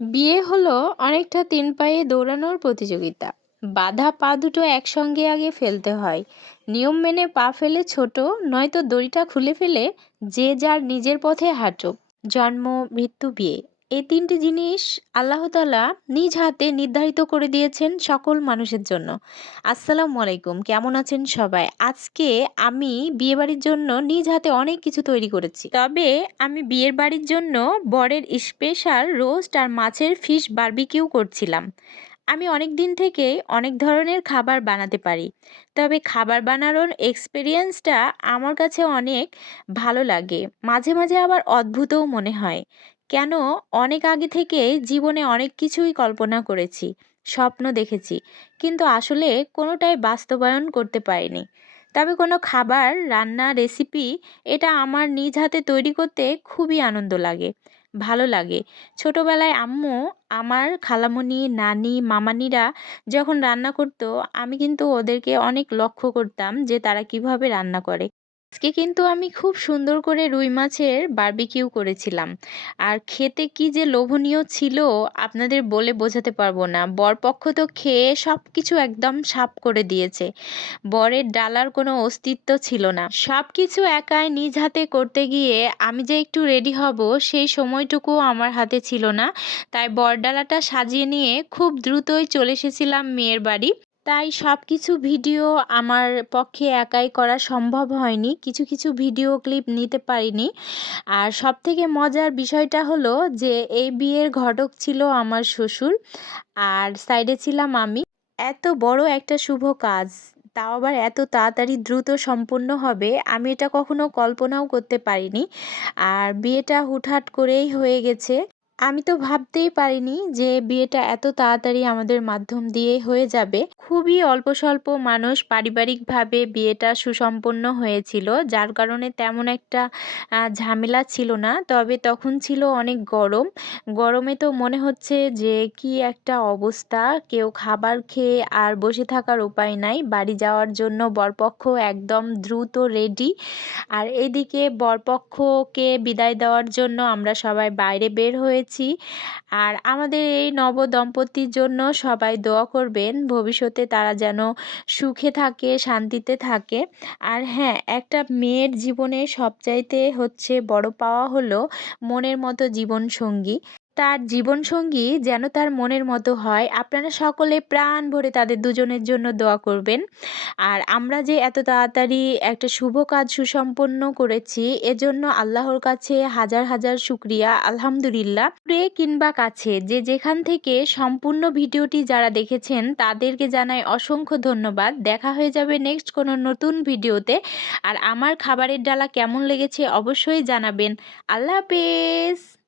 বিয়ে হলো অনেকটা তিন পায়ে দৌড়ানোর প্রতিযোগিতা। বাঁধা পা দুটো একসঙ্গে আগে ফেলতে হয়। নিয়ম মেনে পা ফেলে ছোট, নয়তো দড়িটা খুলে ফেলে যে যার নিজের পথে হাঁটো। জন্ম, মৃত্যু, বিয়ে, এই তিনটি জিনিস আল্লাহ তাআলা নিজ হাতে নির্ধারিত করে দিয়েছেন সকল মানুষের জন্য। আসসালামু আলাইকুম, কেমন আছেন সবাই? আজকে আমি বিয়েবাড়ির জন্য নিজ হাতে অনেক কিছু তৈরি করেছি। তবে আমি বিয়ের বাড়ির জন্য বরের স্পেশাল রোস্ট আর মাছের ফিশ বারবিকিউ করছিলাম। আমি অনেক দিন থেকেই অনেক ধরনের খাবার বানাতে পারি। তবে খাবার বানানোর এক্সপেরিয়েন্সটা আমার কাছে অনেক ভালো লাগে। মাঝে মাঝে আবার অদ্ভুতও মনে হয়। কেন? অনেক আগে থেকেই জীবনে অনেক কিছুই কল্পনা করেছি, স্বপ্ন দেখেছি, কিন্তু আসলে কোনোটাই বাস্তবায়ন করতে পারিনি। তবে কোনো খাবার রান্না রেসিপি, এটা আমার নিজ হাতে তৈরি করতে খুবই আনন্দ লাগে, ভালো লাগে। ছোটবেলায় আম্মু, আমার খালামণি, নানি, মামানিরা যখন রান্না করতো, আমি কিন্তু ওদেরকে অনেক লক্ষ্য করতাম যে তারা কিভাবে রান্না করে। আজকে কিন্তু আমি খুব সুন্দর করে রুই মাছের বারবিকিউ করেছিলাম। আর খেতে কি যে লোভনীয় ছিল, আপনাদের বলে বোঝাতে পারবো না। বরপক্ষ তো খেয়ে সব কিছু একদম সাফ করে দিয়েছে। বরের ডালার কোনো অস্তিত্ব ছিল না। সব কিছু একাই নিজ হাতে করতে গিয়ে আমি যে একটু রেডি হব, সেই সময়টুকুও আমার হাতে ছিল না। তাই বরডালাটা সাজিয়ে নিয়ে খুব দ্রুতই চলে এসেছিলাম মেয়ের বাড়ি। তাই সব কিছু ভিডিও আমার পক্ষে একাই করা সম্ভব হয়নি, কিছু কিছু ভিডিও ক্লিপ নিতে পারিনি। আর সবথেকে মজার বিষয়টা হলো যে এই বিয়ের ঘটক ছিল আমার শ্বশুর, আর সাইডে ছিলাম আমি। এত বড় একটা শুভ কাজ, তাও আবার এত তাড়াতাড়ি দ্রুত সম্পন্ন হবে, আমি এটা কখনো কল্পনাও করতে পারিনি। আর বিয়েটা হুটহাট করেই হয়ে গেছে। আমি তো ভাবতেই পারিনি যে বিয়েটা এত তাড়াতাড়ি আমাদের মাধ্যম দিয়ে হয়ে যাবে। খুবই অল্প স্বল্প মানুষ, পারিবারিকভাবে বিয়েটা সুসম্পন্ন হয়েছিল, যার কারণে তেমন একটা ঝামেলা ছিল না। তবে তখন ছিল অনেক গরম। গরমে তো মনে হচ্ছে যে কি একটা অবস্থা, কেউ খাবার খেয়ে আর বসে থাকার উপায় নাই। বাড়ি যাওয়ার জন্য বরপক্ষ একদম দ্রুত রেডি। আর এদিকে বরপক্ষকে বিদায় দেওয়ার জন্য আমরা সবাই বাইরে বের হয়েছি। আর আমাদের এই নবদম্পতির জন্য সবাই দোয়া করবেন, ভবিষ্যতে তারা যেন সুখে থাকে, শান্তিতে থাকে। আর হ্যাঁ, একটা মেয়ের জীবনে সবচাইতে হচ্ছে বড় পাওয়া হলো মনের মতো জীবনসঙ্গী। তার জীবনসঙ্গী যেন তার মনের মতো হয়। আপনারা সকলে প্রাণ ভরে তাদের দুজনের জন্য দোয়া করবেন। আর আমরা যে এত তাড়াতাড়ি একটা শুভ কাজ সুসম্পন্ন করেছি, এজন্য আল্লাহর কাছে হাজার হাজার শুকরিয়া, আলহামদুলিল্লাহ। দূরে কিংবা কাছে, যে যেখান থেকে সম্পূর্ণ ভিডিওটি যারা দেখেছেন তাদেরকে জানাই অসংখ্য ধন্যবাদ। দেখা হয়ে যাবে নেক্সট কোনো নতুন ভিডিওতে। আর আমার খাবারের ডালা কেমন লেগেছে অবশ্যই জানাবেন। আল্লাহ হাফেজ।